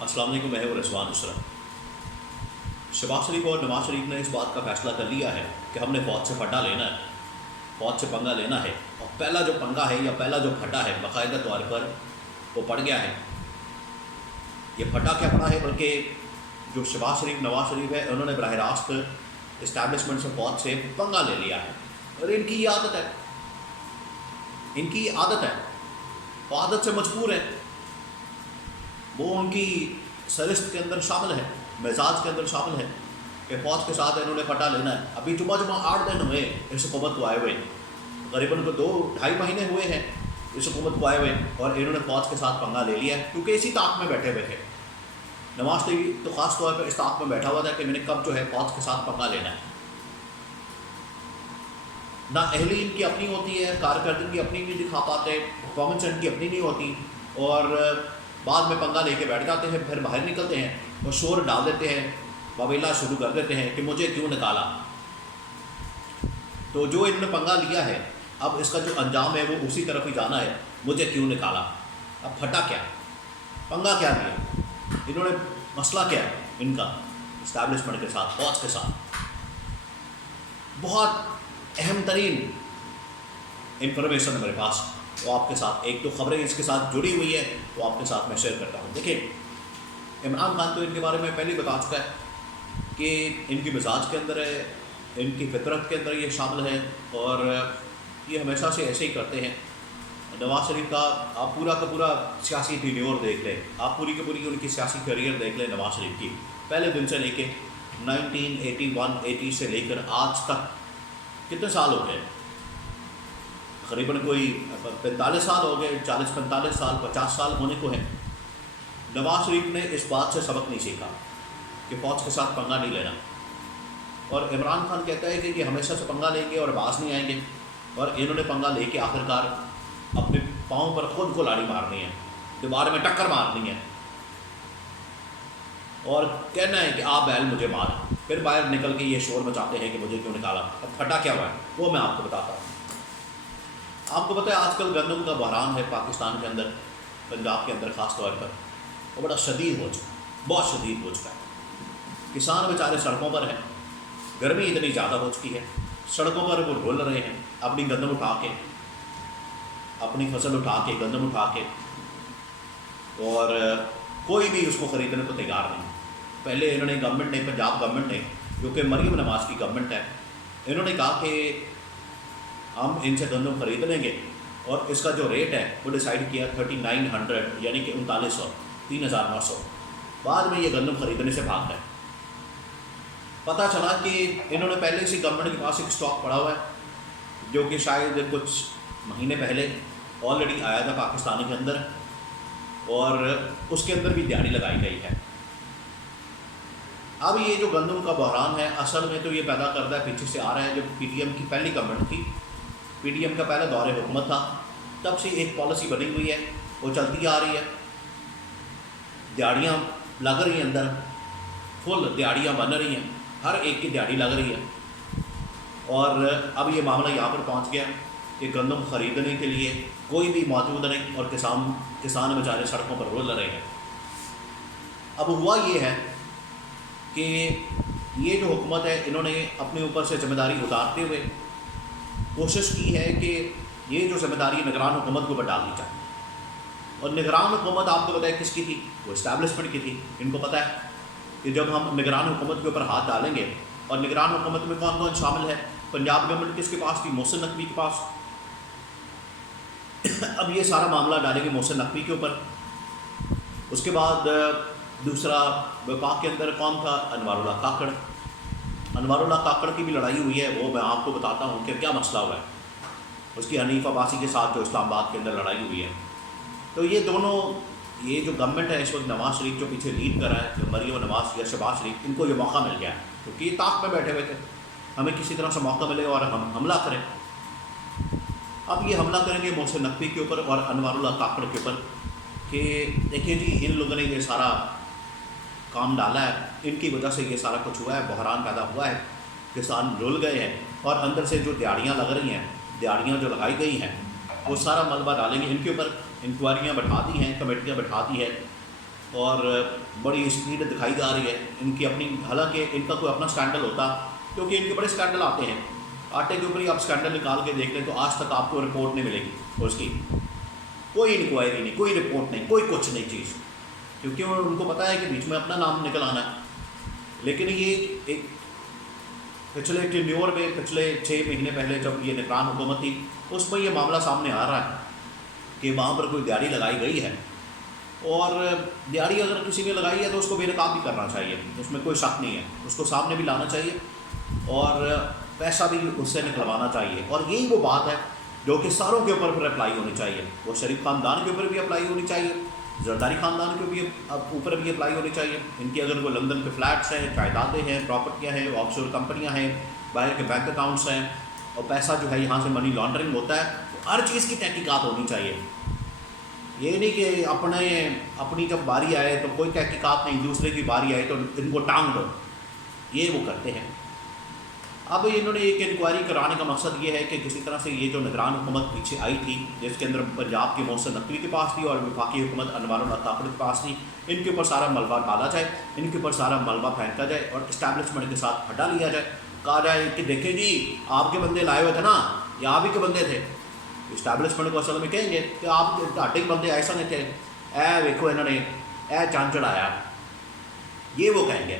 السلام علیکم، میں ہوں رضوان اسرا۔ شہباز شریف اور نواز شریف نے اس بات کا فیصلہ کر لیا ہے کہ ہم نے فوج سے پھٹا لینا ہے، فوج سے پنگا لینا ہے، اور پہلا جو پنگا ہے یا پہلا جو پھٹا ہے باقاعدہ طور پر وہ پڑ گیا ہے۔ یہ پھٹا کیا پڑا ہے، بلکہ جو شہباز شریف نواز شریف ہے انہوں نے براہ راست اسٹیبلشمنٹ سے فوج سے پنگا لے لیا ہے، اور ان کی یہ عادت ہے، ان کی عادت ہے، وہ عادت سے مجبور ہے، وہ ان کی سرست کے اندر شامل ہے، مزاج کے اندر شامل ہے کہ فوج کے ساتھ انہوں نے پھٹا لینا ہے۔ ابھی جمعہ 8 دن ہوئے اس حکومت کو آئے ہوئے، غریباً کو 2-2.5 مہینے ہوئے ہیں اس حکومت کو آئے ہوئے، اور انہوں نے فوج کے ساتھ پنگا لے لیا ہے، کیونکہ اسی طاق میں بیٹھے ہوئے تھے۔ نواز شریف تو خاص طور پر اس طاق میں بیٹھا ہوا تھا کہ میں نے کب جو ہے فوج کے ساتھ پنگا لینا ہے۔ نہ اہلی ان کی اپنی ہوتی ہے، کارکردگی اپنی نہیں دکھا پاتے، پرفارمنس ان کی اپنی نہیں ہوتی، اور بعد میں پنگا لے کے بیٹھ جاتے ہیں، پھر باہر نکلتے ہیں اور شور ڈال دیتے ہیں، واویلا شروع کر دیتے ہیں کہ مجھے کیوں نکالا۔ تو جو انہوں نے پنگا لیا ہے اب اس کا جو انجام ہے وہ اسی طرف ہی جانا ہے، مجھے کیوں نکالا۔ اب پھٹا کیا، پنگا کیا لیا انہوں نے، مسئلہ کیا ہے ان کا اسٹیبلشمنٹ کے ساتھ، فوج کے ساتھ۔ بہت اہم ترین انفارمیشن ہے میرے پاس، وہ آپ کے ساتھ ایک دو خبریں اس کے ساتھ جڑی ہوئی ہے، وہ آپ کے ساتھ میں شیئر کرتا ہوں۔ دیکھیں، عمران خان تو ان کے بارے میں پہلے بتا چکا ہے کہ ان کی مزاج کے اندر ہے، ان کی فطرت کے اندر یہ شامل ہے، اور یہ ہمیشہ سے ایسے ہی کرتے ہیں۔ نواز شریف کا آپ پورا کا پورا سیاسی ٹینیور دیکھ لیں، آپ پوری کی پوری ان کی سیاسی کیریئر دیکھ لیں نواز شریف کی، پہلے دن سے لے کے 1981-80 سے لے کر آج تک کتنے سال ہو گئے، تقریباً کوئی 45 سال ہو گئے، 40-45 سال 50 سال ہونے کو ہیں۔ نواز شریف نے اس بات سے سبق نہیں سیکھا کہ فوج کے ساتھ پنگا نہیں لینا، اور عمران خان کہتا ہے کہ یہ ہمیشہ سے پنگا لیں گے اور باز نہیں آئیں گے، اور انہوں نے پنگا لے کے آخرکار اپنے پاؤں پر خود کو لاڑی مارنی ہے، دیوار میں ٹکر مارنی ہے، اور کہنا ہے کہ آپ بیل مجھے مار، پھر باہر نکل کے یہ شور مچاتے ہیں کہ مجھے کیوں نکالا۔ اب پھٹا کیا ہوا ہے وہ میں آپ کو بتاتا ہوں۔ آپ کو پتہ ہے آج کل گندم کا بحران ہے پاکستان کے اندر، پنجاب کے اندر خاص طور پر، وہ بڑا شدید ہو چکا ہے، بہت شدید ہو چکا ہے۔ کسان بیچارے سڑکوں پر ہیں، گرمی اتنی زیادہ ہو چکی ہے، سڑکوں پر وہ رول رہے ہیں اپنی گندم اٹھا کے، اپنی فصل اٹھا کے، گندم اٹھا کے، اور کوئی بھی اس کو خریدنے کو تیار نہیں۔ پہلے انہوں نے گورنمنٹ نے، پنجاب گورنمنٹ نے، جو کہ مریم نواز کی گورنمنٹ ہے، انہوں نے کہا کہ ہم ان سے گندم خرید لیں گے، اور اس کا جو ریٹ ہے وہ ڈیسائیڈ کیا 3900، یعنی کہ 3900، 3900۔ بعد میں یہ گندم خریدنے سے بھاگ گئے۔ پتہ چلا کہ انہوں نے پہلے سے گورنمنٹ کے پاس ایک اسٹاک پڑا ہوا ہے، جو کہ شاید کچھ مہینے پہلے آلریڈی آیا تھا پاکستان کے اندر، اور اس کے اندر بھی دیہڑی لگائی گئی ہے۔ اب یہ جو گندم کا بحران ہے اصل میں تو یہ پیدا کردہ ہے، پیچھے سے آ رہا ہے، جب پی ٹی ایم کی پہلی گورنمنٹ تھی، پی ٹی ایم کا پہلا دور حکومت تھا، تب سے ایک پالیسی بنی ہوئی ہے، وہ چلتی آ رہی ہے، دیہڑیاں لگ رہی ہیں، اندر فل دیہڑیاں بن رہی ہیں، ہر ایک کی دیہڑی لگ رہی ہے، اور اب یہ معاملہ یہاں پر پہنچ گیا کہ گندم خریدنے کے لیے کوئی بھی موجود نہیں، اور کسان بیچارے سڑکوں پر رول رہے ہیں۔ اب ہوا یہ ہے کہ یہ جو حکومت ہے انہوں نے اپنے اوپر سے ذمہ داری اتارتے ہوئے کوشش کی ہے کہ یہ جو ذمہ داری نگران حکومت کے اوپر ڈالنی چاہیے، اور نگران حکومت آپ کو پتہ ہے کس کی تھی، وہ اسٹیبلشمنٹ کی تھی۔ ان کو پتہ ہے کہ جب ہم نگران حکومت کے اوپر ہاتھ ڈالیں گے، اور نگران حکومت میں کون کون شامل ہے، پنجاب گورنمنٹ کس کے پاس تھی، محسن نقوی کے پاس، اب یہ سارا معاملہ ڈالیں گے محسن نقوی کے اوپر۔ اس کے بعد دوسرا وفاق کے اندر کون تھا، انوار اللہ کاکڑ۔ انوار اللہ کاکڑ کی بھی لڑائی ہوئی ہے، وہ میں آپ کو بتاتا ہوں کہ کیا مسئلہ ہوا ہے، اس کی حنیف عباسی کے ساتھ جو اسلام آباد کے اندر لڑائی ہوئی ہے۔ تو یہ دونوں، یہ جو گورنمنٹ ہے اس وقت نواز شریف جو پیچھے لیڈ کر رہا ہے، جو مریم نواز یا شہباز شریف، ان کو یہ موقع مل گیا ہے کیونکہ یہ طاق میں بیٹھے ہوئے تھے، ہمیں کسی طرح سے موقع ملے اور ہم حملہ کریں۔ اب یہ حملہ کریں گے محسن نقوی کے اوپر اور انوار اللہ کاکڑ کے اوپر کہ دیکھیں جی ان لوگوں نے یہ سارا کام ڈالا ہے، ان کی وجہ سے یہ سارا کچھ ہوا ہے، بحران پیدا ہوا ہے، کسان رول گئے ہیں، اور اندر سے جو دیہڑیاں لگ رہی ہیں، دیہڑیاں جو لگائی گئی ہیں، وہ سارا ملبہ ڈالیں گے ان کے اوپر۔ انکوائریاں بٹھا دی ہیں، کمیٹیاں بٹھا دی ہیں، اور بڑی اسپیڈ دکھائی جا رہی ہے ان کی اپنی، حالانکہ ان کا کوئی اپنا اسکینڈل ہوتا، کیونکہ ان کے بڑے اسکینڈل آتے ہیں، آٹے کے اوپر ہی آپ اسکینڈل نکال کے دیکھ لیں تو آج تک آپ کو رپورٹ نہیں ملے گی اس کی، کوئی انکوائری نہیں، کوئی رپورٹ نہیں، کوئی کچھ نہیں چیز، کیونکہ ان کو پتہ ہے کہ بیچ میں اپنا نام نکل آنا ہے۔ لیکن یہ ایک پچھلے ٹینیور میں، پچھلے 6 مہینے پہلے جب یہ نگران حکومت تھی، اس میں یہ معاملہ سامنے آ رہا ہے کہ وہاں پر کوئی دیہڑی لگائی گئی ہے، اور دیہڑی اگر کسی نے لگائی ہے تو اس کو بے نقاب بھی کرنا چاہیے، اس میں کوئی شک نہیں ہے، اس کو سامنے بھی لانا چاہیے اور پیسہ بھی اس سے نکلوانا چاہیے۔ اور یہی وہ بات ہے جو کہ ساروں کے اوپر پھر اپلائی ہونی چاہیے، وہ شریف خاندان کے اوپر بھی اپلائی ہونی چاہیے، زرداری خاندان کے بھی اوپر بھی اپلائی ہونی چاہیے۔ ان کی اگر کوئی لندن کے فلیٹس ہیں، جائیدادیں ہیں، پراپرٹیاں ہیں، آف شور کمپنیاں ہیں، باہر کے بینک اکاؤنٹس ہیں، اور پیسہ جو ہے یہاں سے منی لانڈرنگ ہوتا ہے، تو ہر چیز کی تحقیقات ہونی چاہیے۔ یہ نہیں کہ اپنی جب باری آئے تو کوئی تحقیقات نہیں، دوسرے کی باری آئے تو ان کو ٹانگ دو، یہ وہ کرتے ہیں۔ اب انہوں نے ایک انکوائری کرانے کا مقصد یہ ہے کہ کسی طرح سے یہ جو نگران حکومت پیچھے آئی تھی، جس کے اندر پنجاب کی محسن نقوی کے پاس تھی اور وفاقی حکومت انوار اللہ کاکڑ کے پاس تھی، ان کے اوپر سارا ملبہ ڈالا جائے، ان کے اوپر سارا ملبہ پھینکا جائے اور اسٹیبلشمنٹ کے ساتھ ہٹا لیا جائے، کہا جائے کہ دیکھیں جی آپ کے بندے لائے ہوئے تھے نا، یہ آپ ہی کے بندے تھے۔ اسٹیبلشمنٹ کو اصل میں کہیں گے کہ آپ کے بندے ایسا نہیں تھے، اے دیکھو انہوں نے اے چاند چڑھایا، یہ وہ کہیں گے۔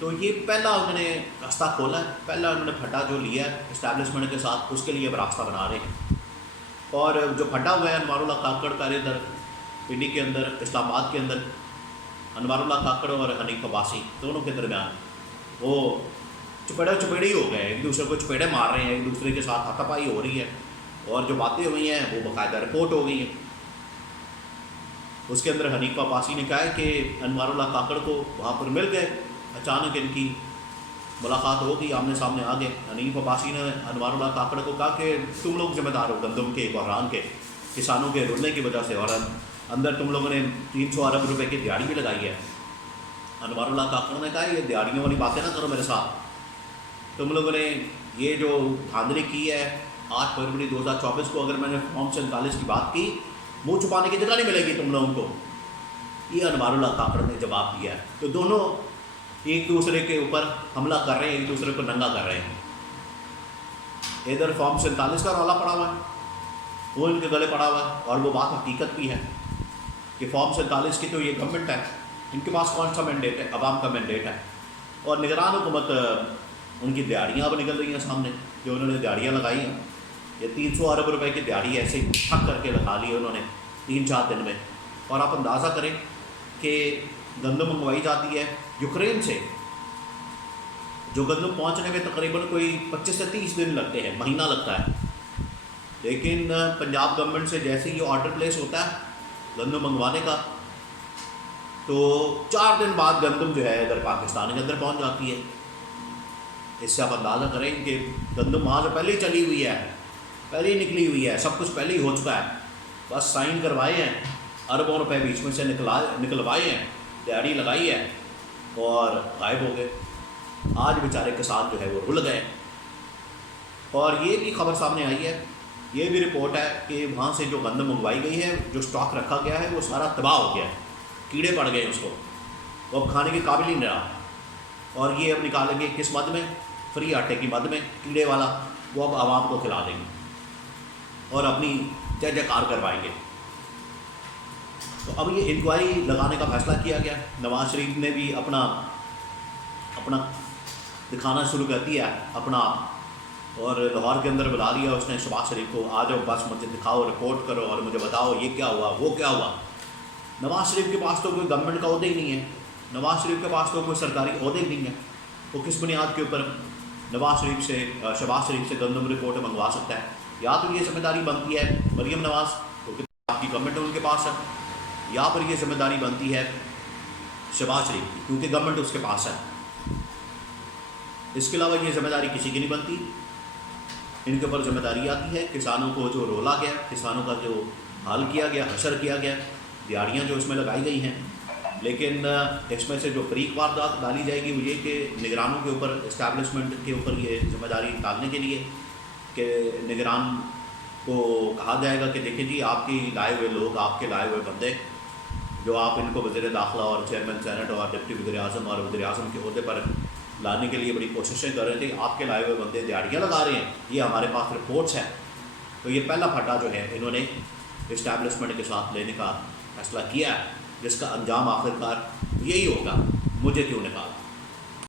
تو یہ پہلا انہوں نے راستہ کھولا ہے، پہلا انہوں نے پھڈا جو لیا ہے اسٹیبلشمنٹ کے ساتھ، اس کے لیے اب راستہ بنا رہے ہیں۔ اور جو پھڈا ہوا ہے انوار اللہ کاکڑ کا ادھر پنڈی کے اندر، اسلام آباد کے اندر، انوار اللہ کاکڑ اور حنیف عباسی دونوں کے درمیان وہ چپیڑے ہو گئے، ایک دوسرے کو چپیڑے مار رہے ہیں، ایک دوسرے کے ساتھ ہاتھا پائی ہو رہی ہے، اور جو باتیں ہوئی ہیں وہ باقاعدہ رپورٹ ہو گئی ہیں۔ اس کے اندر حنیف عباسی نے کہا ہے کہ انوار اللہ کاکڑ کو وہاں پر مل گئے، اچانک ان کی ملاقات ہو گئی، آمنے سامنے آ گئے۔ حنیف عباسی نے انوار اللہ کاکڑ کو کہا کہ تم لوگ ذمہ دار ہو گندم کے بحران کے، کسانوں کے رلنے کی وجہ سے، اور اندر تم لوگوں نے 300 ارب روپے کی دیہڑی بھی لگائی ہے۔ انوار اللہ کاکڑ نے کہا یہ دیہڑیوں والی باتیں نہ کرو میرے ساتھ، تم لوگوں نے یہ جو دھاندلی کی ہے 8 فروری 2024 کو، اگر میں نے فارم 47 کی بات کی، منہ چھپانے کی جگہ نہیں ملے گی تم لوگوں کو، یہ انوار اللہ کاکڑ نے جواب دیا ہے۔ تو دونوں ایک دوسرے کے اوپر حملہ کر رہے ہیں، ایک دوسرے کو ننگا کر رہے ہیں۔ ادھر فارم 47 کا رولا پڑا ہوا ہے، وہ ان کے گلے پڑا ہوا ہے، اور وہ بات حقیقت بھی ہے کہ فارم 47 کی تو یہ گورنمنٹ ہے، ان کے پاس کون سا مینڈیٹ ہے؟ عوام کا مینڈیٹ ہے۔ اور نگران حکومت ان کی دیہڑیاں اب نکل رہی ہیں سامنے، جو انہوں نے دیہڑیاں لگائی ہیں، یہ 300 ارب روپے کی دیہڑی ایسے ہی ٹھک کر کے لگا لی انہوں نے 3-4 دن میں۔ اور آپ اندازہ کریں کہ گندم منگوائی جاتی ہے یوکرین سے، جو گندم پہنچنے میں تقریباً کوئی 25 سے 30 دن لگتے ہیں، مہینہ لگتا ہے، لیکن پنجاب گورنمنٹ سے جیسے یہ آرڈر پلیس ہوتا ہے گندم منگوانے کا، تو 4 دن بعد گندم جو ہے ادھر پاکستان کے اندر پہنچ جاتی ہے۔ اس سے آپ اندازہ کریں کہ گندم وہاں سے پہلے ہی چلی ہوئی ہے، پہلے ہی نکلی ہوئی ہے، سب کچھ پہلے ہی ہو چکا ہے، بس سائن کروائے ہیں، اربوں روپے بیچ میں سے نکلوائے ہیں، دیہڑی لگائی ہے اور غائب ہو گئے۔ آج بیچارے کے ساتھ جو ہے وہ رل گئے۔ اور یہ بھی خبر سامنے آئی ہے، یہ بھی رپورٹ ہے کہ وہاں سے جو گندم منگوائی گئی ہے، جو اسٹاک رکھا گیا ہے، وہ سارا تباہ ہو گیا ہے، کیڑے پڑ گئے اس کو، وہ اب کھانے کے قابل ہی نہیں رہا۔ اور یہ اب نکالیں گے کس مد میں؟ فری آٹے کی مد میں، کیڑے والا، وہ اب عوام کو کھلا دیں گے اور اپنی جے جے کار کروائیں گے۔ تو اب یہ انکوائری لگانے کا فیصلہ کیا گیا۔ نواز شریف نے بھی اپنا دکھانا شروع کر دیا اپنا آپ، اور لاہور کے اندر بلا لیا اس نے شہباز شریف کو، آ جاؤ بس مجھے دکھاؤ، رپورٹ کرو اور مجھے بتاؤ یہ کیا ہوا وہ کیا ہوا۔ نواز شریف کے پاس تو کوئی گورنمنٹ کا عہدہ ہی نہیں ہے، نواز شریف کے پاس تو کوئی سرکاری عہدہ ہی نہیں ہے، وہ کس بنیاد کے اوپر شہباز شریف سے گندم رپورٹ منگوا سکتا ہے؟ یا تو یہ ذمہ داری بنتی ہے مریم نواز، کیونکہ آپ کی گورنمنٹ ان کے پاس ہے، یا پھر یہ ذمہ داری بنتی ہے شہباز شریف کی، کیونکہ گورنمنٹ اس کے پاس ہے۔ اس کے علاوہ یہ ذمہ داری کسی کی نہیں بنتی۔ ان کے اوپر ذمہ داری آتی ہے کسانوں کو جو رولا گیا، کسانوں کا جو حل کیا گیا، حشر کیا گیا، دیہڑیاں جو اس میں لگائی گئی ہیں۔ لیکن اس میں سے جو فریق واردات ڈالی جائے گی وہ یہ کہ نگرانوں کے اوپر، اسٹیبلشمنٹ کے اوپر یہ ذمہ داری ڈالنے کے لیے کہ نگران کو کہا جائے گا کہ دیکھیں جی آپ کی لائے ہوئے لوگ، آپ کے لائے ہوئے بندے جو آپ ان کو وزیر داخلہ اور چیئرمین سینٹ اور ڈپٹی وزیر اعظم اور وزیر اعظم کے عہدے پر لانے کے لیے بڑی کوششیں کر رہے تھے، آپ کے لائے ہوئے بندے دیہڑیاں لگا رہے ہیں، یہ ہمارے پاس رپورٹس ہیں۔ تو یہ پہلا پھٹا جو ہے انہوں نے اسٹیبلشمنٹ کے ساتھ لینے کا فیصلہ کیا ہے، جس کا انجام آخر کار یہی ہوگا، مجھے کیوں نکالا۔